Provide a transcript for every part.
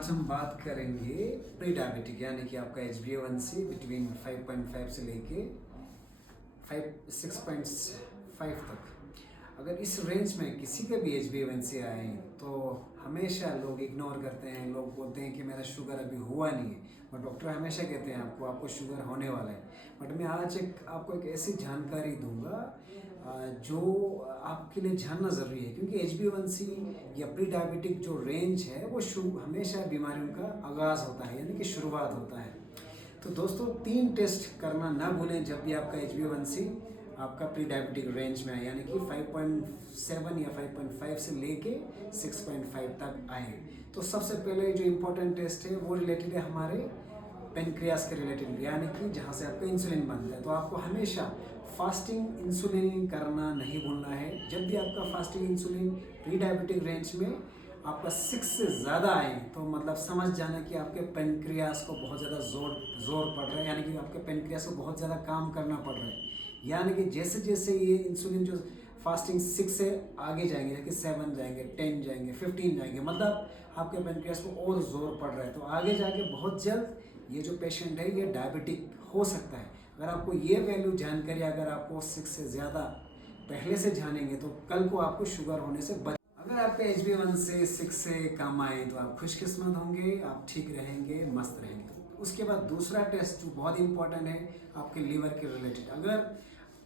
आज हम बात करेंगे प्री डायबिटिक यानी कि आपका HbA1c बिटवीन 5.5 से लेके 6.5 तक। अगर इस रेंज में किसी का भी HbA1c आए तो हमेशा लोग इग्नोर करते हैं। लोग बोलते हैं कि मेरा शुगर अभी हुआ नहीं है, और डॉक्टर हमेशा कहते हैं आपको शुगर होने वाला है। बट मैं आज आपको एक ऐसी जानकारी दूंगा जो आपके लिए जानना ज़रूरी है, क्योंकि HbA1c या प्री डायबिटिक जो रेंज है वो हमेशा बीमारियों का आगाज़ होता है, यानी कि शुरुआत होता है। तो दोस्तों 3 टेस्ट करना ना भूलें जब भी आपका HbA1c आपका प्री डायबिटिक रेंज में आए, यानी कि 5.7 या 5.5 से लेके 6.5 तक आए। तो सबसे पहले जो इम्पोर्टेंट टेस्ट है वो रिलेटेड है हमारे पेनक्रियास के रिलेटेड, यानी कि जहाँ से आपका इंसुलिन बनता है। तो आपको हमेशा फास्टिंग इंसुलिन करना नहीं भूलना है। जब भी आपका fasting insulin pre diabetic range में आपका 6 से ज़्यादा आए तो मतलब समझ जाना कि आपके पेनक्रियास को बहुत ज़्यादा जोर पड़ रहा है, यानी कि आपके पेनक्रियास को बहुत ज़्यादा काम करना पड़ रहा है। यानी कि जैसे जैसे ये इंसुलिन जो फास्टिंग 6 से आगे जाएंगे, यानी कि 7 जाएंगे, 10 जाएंगे, 15 जाएंगे, मतलब आपके पेनक्रियास को और जोर पड़ रहा है। तो आगे जाके बहुत जल्द ये जो पेशेंट है ये डायबिटिक हो सकता है। अगर आपको ये वैल्यू जानकारी अगर आपको 6 से ज़्यादा पहले से जानेंगे तो कल को आपको शुगर होने से बच। अगर आपका HbA1 से 6 से कम आए तो आप खुशकिस्मत होंगे, आप ठीक रहेंगे, मस्त रहेंगे। उसके बाद दूसरा टेस्ट जो बहुत इंपॉर्टेंट है आपके लीवर के रिलेटेड। अगर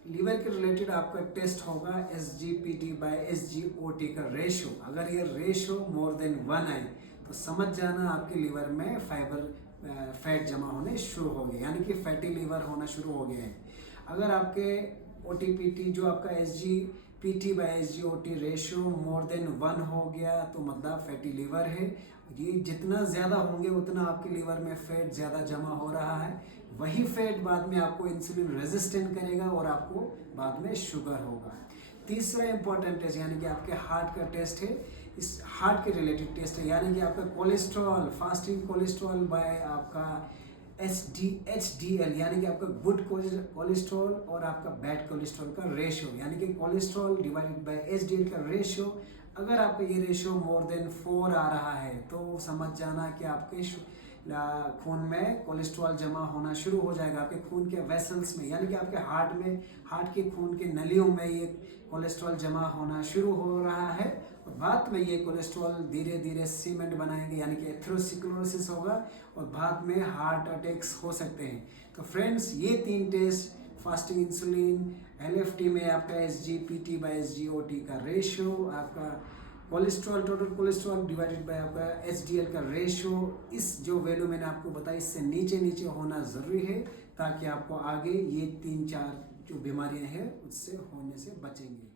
लीवर के रिलेटेड आपका टेस्ट होगा SGPT/SGOT का रेशो। अगर ये रेशो मोर देन 1 आए तो समझ जाना आपके लीवर में फैट जमा होने शुरू हो गए, यानी कि फैटी लीवर होना शुरू हो गए हैं। अगर आपके OTPT जो आपका SGPT/SGOT रेशो मोर देन 1 हो गया तो मतलब फैटी लीवर है। ये जितना ज़्यादा होंगे उतना आपके लीवर में फैट ज़्यादा जमा हो रहा है। वही फैट बाद में आपको इंसुलिन रेजिस्टेंट करेगा और आपको बाद में शुगर होगा। तीसरा इंपॉर्टेंट टेस्ट यानी कि आपके हार्ट का टेस्ट है, इस हार्ट के रिलेटेड टेस्ट है, यानी कि आपका कोलेस्ट्रॉल, फास्टिंग कोलेस्ट्रॉल बाय आपका HDL, यानी कि आपका गुड कोलेस्ट्रॉल और आपका बैड कोलेस्ट्रॉल का रेशो, यानी कि कोलेस्ट्रॉल डिवाइडेड बाय HDL का रेशो। अगर आपका ये रेशो मोर देन 4 आ रहा है तो समझ जाना कि आपके खून में कोलेस्ट्रॉल जमा होना शुरू हो जाएगा, आपके खून के वेसल्स में, यानी कि आपके हार्ट में, हार्ट के खून के नलियों में ये कोलेस्ट्रॉल जमा होना शुरू हो रहा है। और बाद में ये कोलेस्ट्रॉल धीरे धीरे सीमेंट बनाएंगे, यानी कि एथेरोस्क्लेरोसिस होगा और बाद में हार्ट अटैक्स हो सकते हैं। तो फ्रेंड्स ये 3 टेस्ट, फास्टिंग इंसुलिन, LFT में आपका SGPT/SGOT का रेशो, आपका cholesterol, total cholesterol divided by आपका HDL का रेशो, इस जो वैल्यू मैंने आपको बताई इससे नीचे नीचे होना ज़रूरी है, ताकि आपको आगे ये 3-4 जो बीमारियां हैं उससे होने से बचेंगे।